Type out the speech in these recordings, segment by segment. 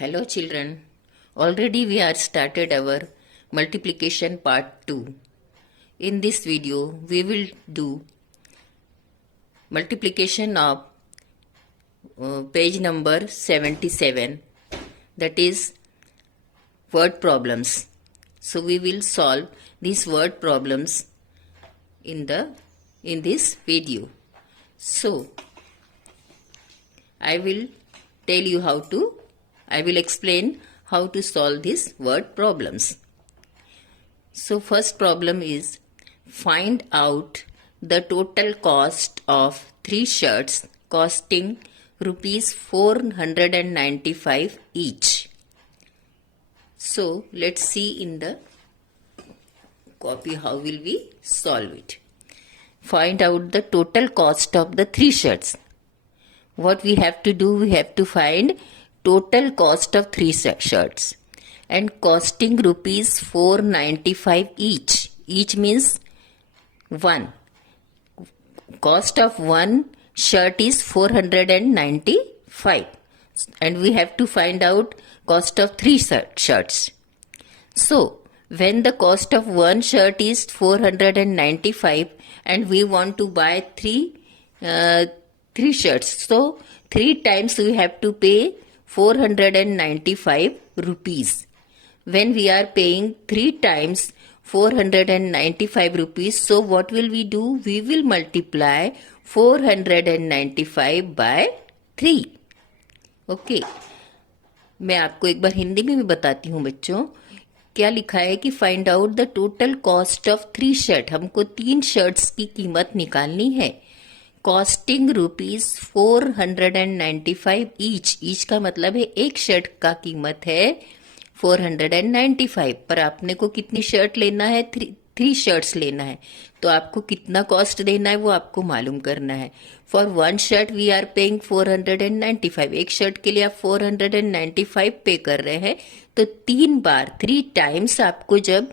Hello children, already we are started our multiplication part 2. In this video we will do multiplication of page number 77, that is word problems. So we will solve these word problems in this video. So I will explain how to solve these word problems. So first problem is, find out the total cost of 3 shirts costing rupees 495 each. So let's see in the copy how will we solve it. Find out the total cost of the 3 shirts. What we have to do, we have to find total cost of 3 shirts and costing rupees 495 each. Each means 1. Cost of 1 shirt is 495 and we have to find out cost of 3 shirts. So when the cost of 1 shirt is 495 and we want to buy 3 shirts, so 3 times we have to pay 495 rupees. When we are paying 3 times 495 rupees, so what will we do? We will multiply 495 by 3. ओके, मैं आपको एक बार हिंदी में भी बताती हूँ बच्चों. क्या लिखा है कि find out the total cost of 3 शर्ट. हमको 3 शर्ट्स की कीमत निकालनी है. कॉस्टिंग रुपीज 495 ईच का मतलब है एक शर्ट का कीमत है 495. पर आपने को कितनी शर्ट लेना है? 3 शर्ट्स लेना है. तो आपको कितना कॉस्ट देना है वो आपको मालूम करना है. For 1 shirt we are paying 495. एक शर्ट के लिए आप 495 पे कर रहे हैं. तो 3 बार 3 टाइम्स आपको जब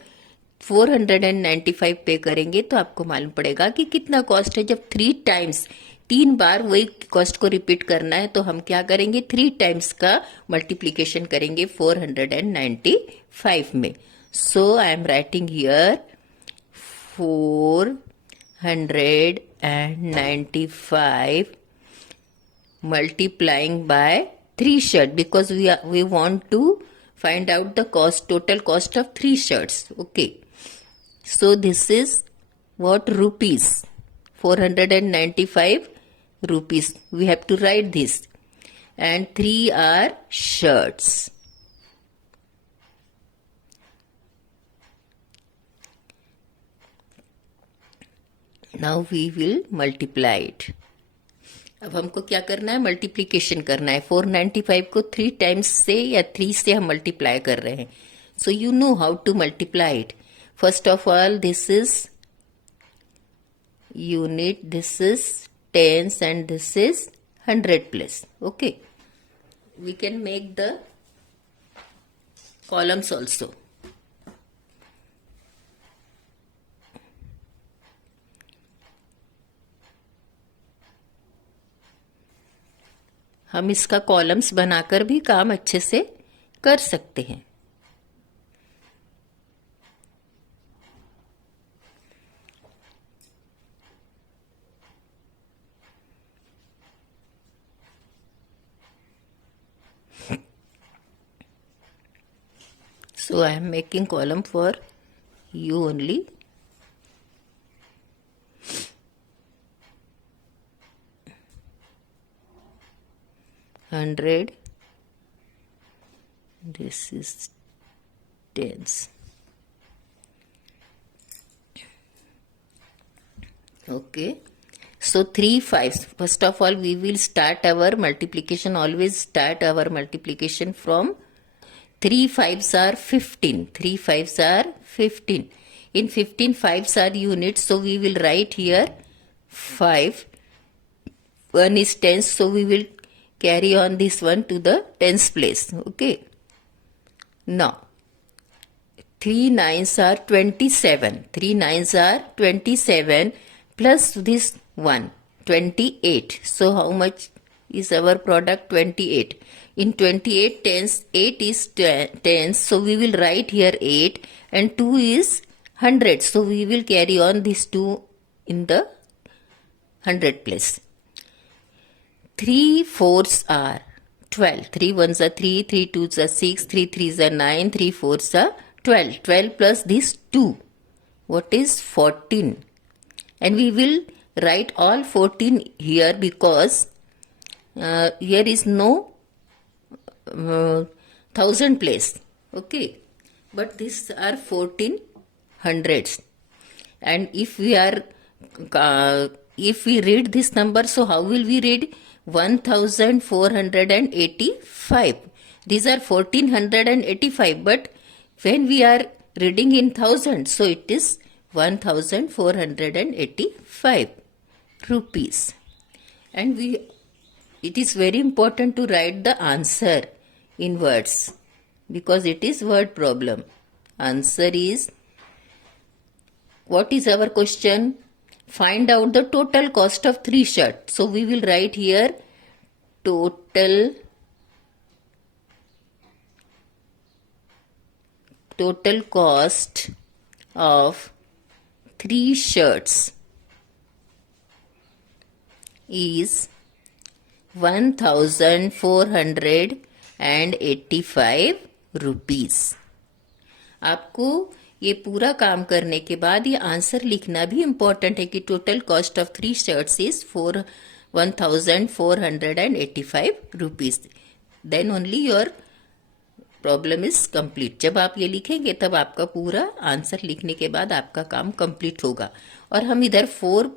495 पे करेंगे तो आपको मालूम पड़ेगा कि कितना कॉस्ट है. जब 3 टाइम्स 3 बार वही कॉस्ट को रिपीट करना है तो हम क्या करेंगे? 3 टाइम्स का मल्टीप्लीकेशन करेंगे 495 में. So I am writing here 495 multiplying by 3 shirts because we want to find out the total cost of 3 shirts. Okay. So this is what? Rupees. 495 rupees. We have to write this. And 3 are shirts. Now we will multiply it. अब हमको क्या करना है? मल्टीप्लीकेशन करना है. 495 को 3 टाइम्स से या 3 से हम मल्टीप्लाई कर रहे हैं. So you know how to multiply it. First of all this is unit, this is tens and this is 100 plus. Okay, we can make the columns also. हम इसका कॉलम्स बनाकर भी काम अच्छे से कर सकते हैं. So I am making column for you only. Hundred. This is tens. Okay. So 3 5s. First of all, we will start our multiplication. Always start our multiplication from 3 5s are 15. 3 5s are 15. In 15, 5s are units. So we will write here 5. 1 is tens. So we will carry on this one to the tens place. Okay. Now 3 9s are 27. 3 9s are 27 plus this 1, 28. So how much is our product? 28. In 28 tens, 8 is tens, so we will write here 8, and 2 is 100. So we will carry on these 2 in the 100 place. 3 fours are 12. 3 ones are 3, 3 twos are 6, 3 threes are 9, 3 fours are 12. 12 plus these 2. What is 14? And we will write all 14 here because here is no thousand place. Okay. But these are 14 hundreds. And if we are if we read this number, so how will we read? 1485. These are 1485, but when we are reading in thousand, so it is 1485 rupees. And it is very important to write the answer in words because it is word problem. Answer is, what is our question? Find out the total cost of 3 shirts. So we will write here total cost of 3 shirts is 1485 rupees. आपको ये पूरा काम करने के बाद ये आंसर लिखना भी इम्पोर्टेंट है कि total cost of 3 shirts is 1485 rupees. Then only your problem is complete. जब आप ये लिखेंगे तब आपका पूरा आंसर लिखने के बाद आपका काम कंप्लीट होगा. और हम इधर 4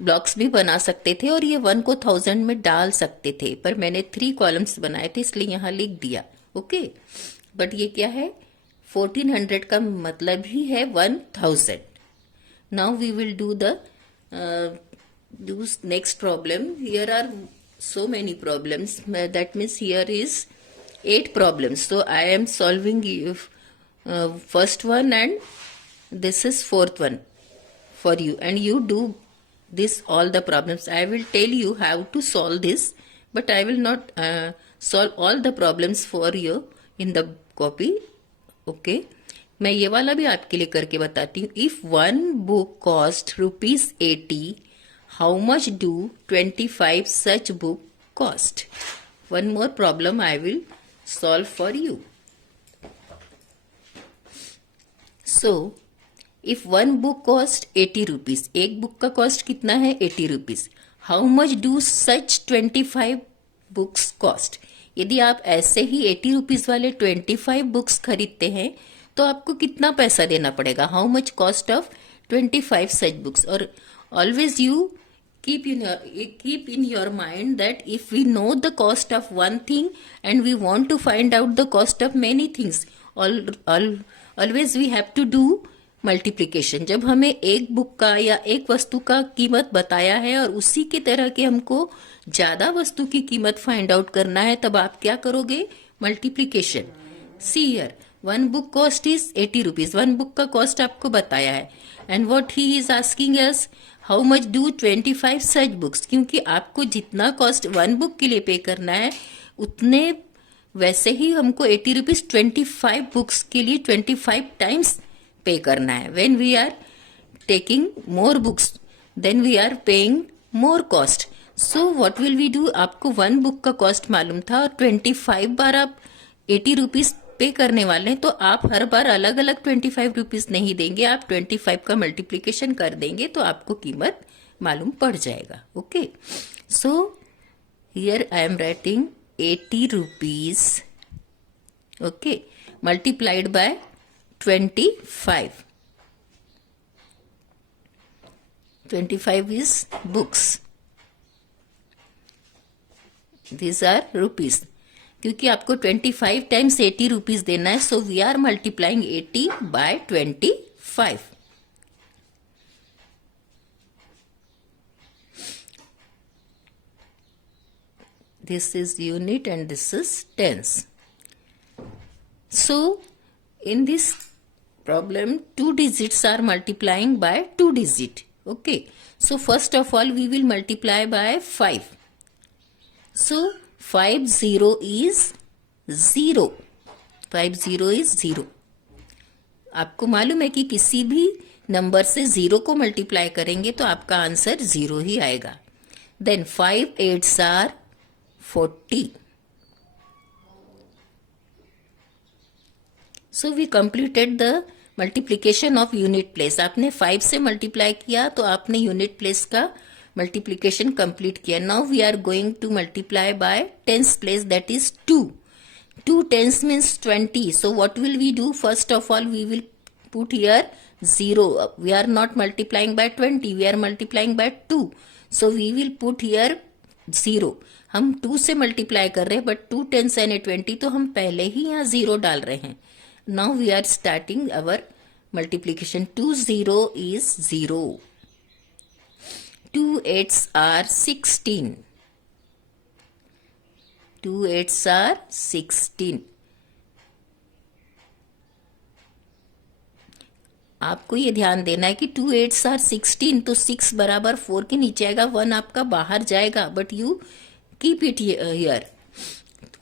ब्लॉक्स भी बना सकते थे और ये 1 को 1000 में डाल सकते थे, पर मैंने 3 कॉलम्स बनाए थे इसलिए यहाँ लिख दिया. ओके. बट ये क्या है? 1400 का मतलब ही है 1000. Now we will do the next problem. Here are so many problems. That means here is 8 problems. So I am solving first one and this is 4th one for you. And you do this all the problems. I will tell you how to solve this, but I will not solve all the problems for you in the copy. Okay. मैं ये वाला भी आपके लिए करके बताती हूँ. If one book cost ₹80, how much do 25 such book cost? One more problem I will solve for you. So, if one book cost 80 rupees, एक बुक का कॉस्ट कितना है? 80 rupees. How much do such 25 books cost? यदि आप ऐसे ही 80 rupees वाले 25 बुक्स खरीदते हैं तो आपको कितना पैसा देना पड़ेगा? How much cost of 25 such books. और always you keep in your mind that if we know the cost of one thing and we want to find out the cost of many things, always we have to do multiplication. जब हमें एक बुक का या एक वस्तु का कीमत बताया है और उसी के तरह के हमको ज्यादा वस्तु की कीमत फाइंड आउट करना है, तब आप क्या करोगे? Multiplication. See here, one book cost is 80 rupees. One book का कॉस्ट आपको बताया है. And what he is asking us, how much do 25 such books. क्योंकि आपको जितना कॉस्ट वन बुक के लिए पे करना है उतने वैसे ही हमको 80 rupees 25 बुक्स के लिए 25 टाइम्स पे करना है. When we are taking more books then we are paying more cost. So what will we do? आपको वन बुक का कॉस्ट मालूम था और 25 बार आप 80 rupees पे करने वाले हैं, तो आप हर बार अलग अलग 25 rupees नहीं देंगे. आप 25 का मल्टीप्लीकेशन कर देंगे तो आपको कीमत मालूम पड़ जाएगा. Okay. So here I am writing 80 rupees. Okay. Multiplied by 25. 25 is books. These are rupees. क्योंकि आपको 25 टाइम्स 80 rupees देना है, so we are multiplying 80 by 25. This is unit and this is tens. So, in this problem, 2 digits are multiplying by 2 digit. Okay. So, first of all, we will multiply by 5. So, 50 is 0. 50 is 0. आपको मालूम है कि किसी भी नंबर से 0 को मल्टीप्लाई करेंगे तो आपका आंसर 0 ही आएगा. Then 5 8s are 40. So we completed the multiplication of unit place. आपने 5 से मल्टीप्लाई किया तो आपने यूनिट प्लेस का मल्टीप्लिकेशन कंप्लीट किया. Now we are going to multiply by tens place, that is 2. 2 tens means 20. So what will we do? First of all, we will put here 0. We are not multiplying by 20. We are multiplying by 2. So we will put here 0. हम 2 से मल्टीप्लाई कर रहे हैं बट 2 10s and 20 तो हम पहले ही यहाँ 0 डाल रहे हैं. Now we are starting our multiplication. 2 0 is 0. 2 8s are 16. 2 8s are 16. आपको ये ध्यान देना है कि 2 8s are 16 तो 6 बराबर 4 के नीचे आएगा, 1 आपका बाहर जाएगा, but you keep it here.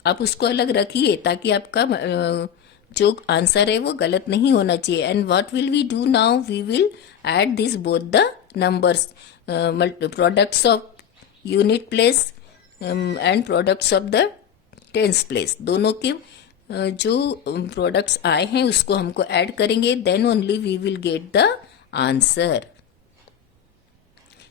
आप उसको अलग रखिए ताकि आपका जो आंसर है वो गलत नहीं होना चाहिए. And what will we do now? We will add this both the numbers, products of unit place and products of the tens place. दोनों के जो प्रोडक्ट्स आए हैं उसको हमको ऐड करेंगे. Then only we will get the answer.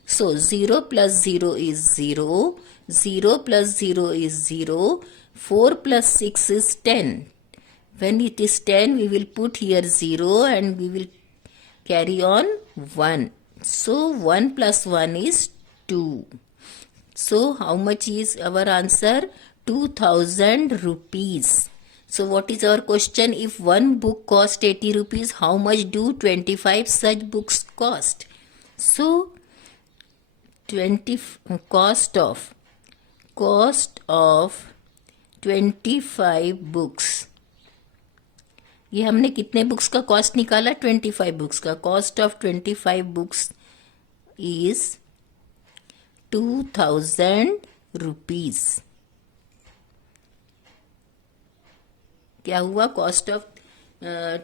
So 0 plus 0 is 0. 0 plus 0 is 0. 4 plus 6 is 10. When it is 10, we will put here 0 and we will carry on 1. So 1 plus 1 is 2. So how much is our answer? 2000 rupees. So what is our question? If one book cost 80 rupees, how much do 25 such books cost? So cost of 25 books. ये हमने कितने बुक्स का कॉस्ट निकाला? 25 books का. Cost of 25 books is 2000 rupees. क्या हुआ? Cost of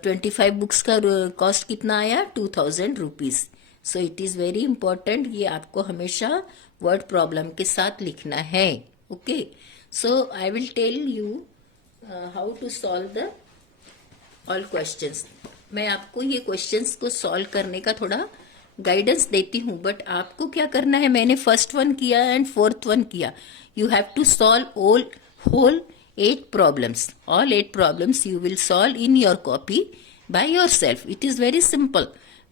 25 books का cost कितना आया? 2000 rupees. So it is very important. ये आपको हमेशा वर्ड प्रॉब्लम के साथ लिखना है. Okay, so I will tell you how to solve the all questions. मैं आपको ये क्वेश्चंस को सॉल्व करने का थोड़ा गाइडेंस देती हूँ, बट आपको क्या करना है? मैंने फर्स्ट वन किया एंड फोर्थ वन किया. You have to solve whole 8 problems. All 8 problems you will solve in your copy by yourself. It is very simple.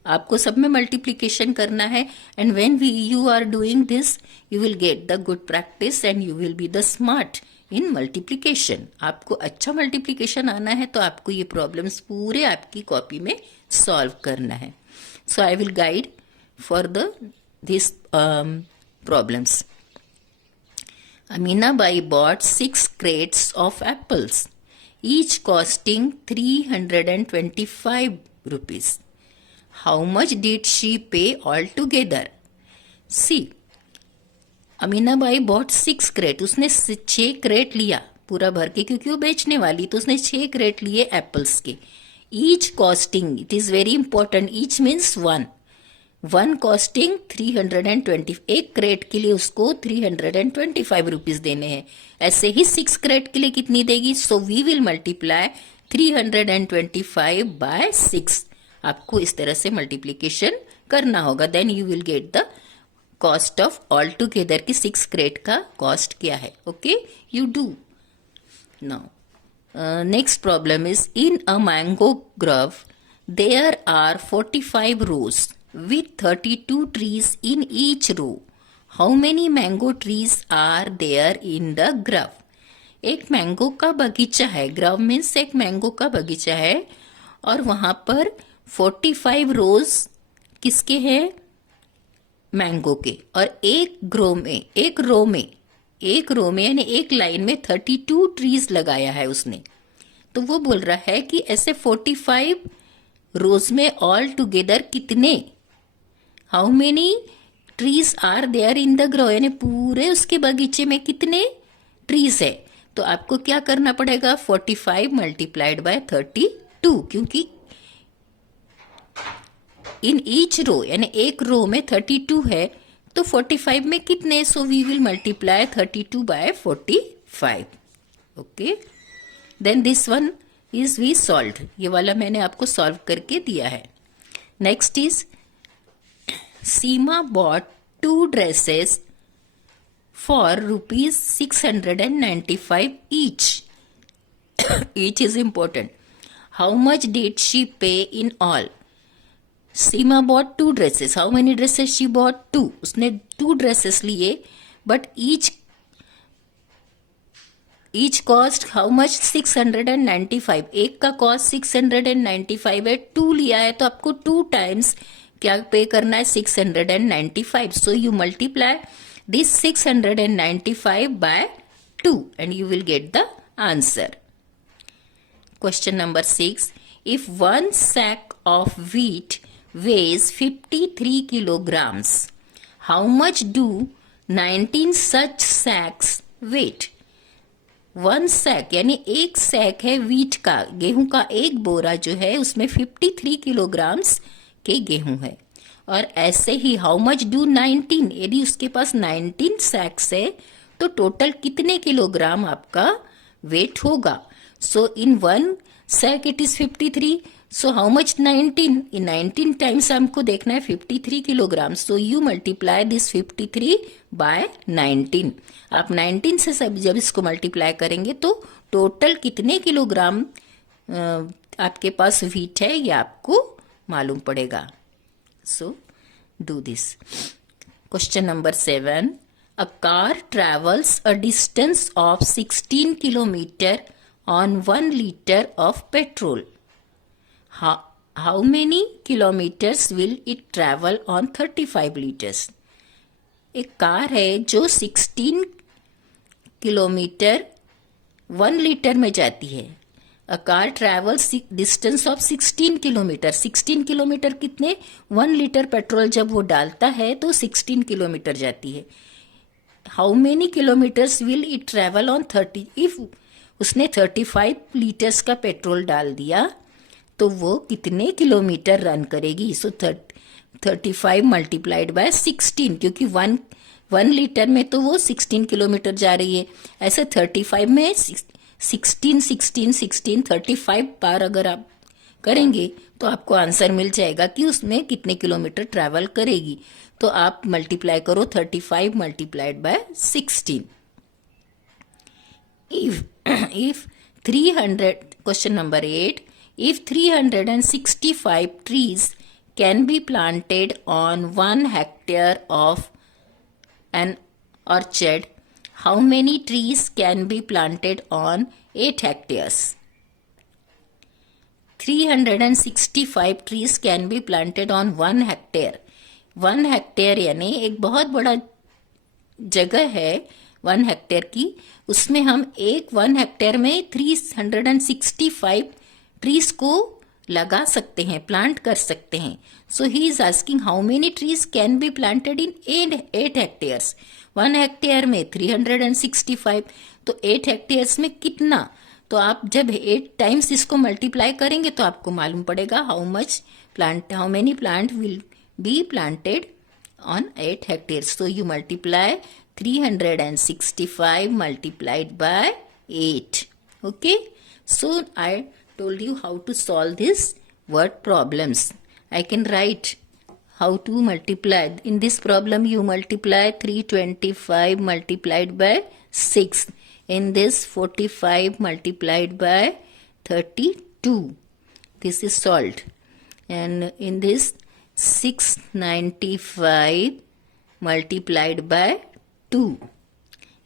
आपको सब में मल्टीप्लीकेशन करना है. And when you are doing this, you will get the good practice and you will be the smart in multiplication. आपको अच्छा मल्टीप्लीकेशन आना है तो आपको ये प्रॉब्लम्स पूरे आपकी कॉपी में सॉल्व करना है. So I will guide for this problems. Amina Bai bought 6 crates of apples, each costing 325 rupees. How much did she pay altogether? See, Amina Bai bought 6 crate. उसने 6 क्रेट लिया पूरा भर के, क्योंकि वो बेचने वाली, तो उसने 6 क्रेट लिए एप्पल्स के. Each costing, it is very important, each means 1. 1 कॉस्टिंग 320. एक क्रेट के लिए उसको 325 रुपीज देने हैं. ऐसे ही 6 क्रेट के लिए कितनी देगी? So we will multiply 325 by 6. आपको इस तरह से मल्टीप्लीकेशन करना होगा. Then you will get the cost of all together की 6 क्रेट का कॉस्ट क्या है. Okay, you do now. Next problem is in a mango grove there are 45 rows with 32 trees in each row. How many mango trees are there in the grove? एक मैंगो का बगीचा है. ग्रव मीन्स एक मैंगो का बगीचा है और वहां पर 45 रोज किसके हैं? मैंगो के. और एक रो में यानी एक लाइन में 32 ट्रीज लगाया है उसने. तो वो बोल रहा है कि ऐसे 45 रोज में ऑल टुगेदर कितने, how many trees are there in the grove, यानी पूरे उसके बगीचे में कितने ट्रीज है, तो आपको क्या करना पड़ेगा, 45 मल्टीप्लाइड बाय 32, क्योंकि इन ईच रो यानी एक रो में 32 है, तो 45 में कितने, so we will multiply 32 by 45. Okay, then this one is we solve, ये वाला मैंने आपको सॉल्व करके दिया है. Next is Seema bought 2 dresses for rupees 695 each. Each is important. How much did she pay in all? Seema bought 2 dresses. How many dresses she bought? 2. उसने 2 dresses लिए, but each cost how much? 695. एक का cost 695 है, 2 लिया है, तो आपको 2 times क्या पे करना है, 695. So you multiply this 695 by 2 and you will get the answer. Question number 6. If one sack of wheat weighs 53 kilograms, how much do 19 such sacks weight? One sack यानी एक सैक है व्हीट का, गेहूं का एक बोरा जो है उसमें 53 किलोग्राम्स के गेहूं है. और ऐसे ही हाउ मच डू 19, यदि उसके पास 19 सैक्स है तो टोटल कितने किलोग्राम आपका वेट होगा. So in one sack it is 53, so how much 19, in 19 times हमको देखना है 53 kilogram. So you multiply this 53 by 19. आप 19 से सब जब इसको मल्टीप्लाई करेंगे तो टोटल कितने किलोग्राम आपके पास व्हीट है ये आपको मालूम पड़ेगा. So, do this. Question number 7. A car travels a distance of 16 kilometer on 1 liter of petrol. How many kilometers will it travel on 35 liters? एक कार है जो 16 किलोमीटर 1 लीटर में जाती है. A car travels distance of 16 किलोमीटर. 16 किलोमीटर कितने, 1 लीटर पेट्रोल जब वो डालता है तो 16 किलोमीटर जाती है. How many kilometres will it travel on 30, इफ उसने 35 लीटर्स का पेट्रोल डाल दिया तो वो कितने किलोमीटर रन करेगी. सो 35 मल्टीप्लाइड बाय 16, क्योंकि 1 लीटर में तो वो 16 किलोमीटर जा रही है. ऐसे 35 में 16 35 बार अगर आप करेंगे तो आपको आंसर मिल जाएगा कि उसमें कितने किलोमीटर ट्रैवल करेगी. तो आप मल्टीप्लाई करो 35 मल्टीप्लाइड बाय 16. if 300, question number 8, if 365 trees can be planted on 1 hectare of an orchard, how many trees can be planted on 8 hectares? 365 trees can be planted on 1 hectare. 1 hectare यानी एक बहुत बड़ा जगह है 1 हेक्टेयर की, उसमें हम 1 हेक्टेयर में 365 ट्रीज को लगा सकते हैं, प्लांट कर सकते हैं. So he is asking how many trees can be planted in 8 hectares. 1 hectare में 365, तो 8 हेक्टेयर्स में कितना, तो आप जब 8 टाइम्स इसको मल्टीप्लाई करेंगे तो आपको मालूम पड़ेगा how many plant will be planted on 8 hectares. So you multiply 365 multiplied by 8. Okay. So I told you how to solve this word problems. I can write how to multiply. In this problem you multiply 325 multiplied by 6. In this 45 multiplied by 32. This is solved. And in this 695 multiplied by 2.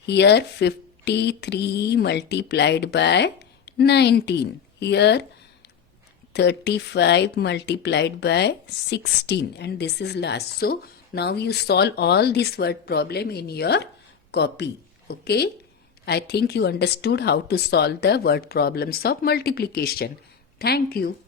Here 53 multiplied by 19. Here 35 multiplied by 16. And this is last. So now you solve all this word problem in your copy. Okay. I think you understood how to solve the word problems of multiplication. Thank you.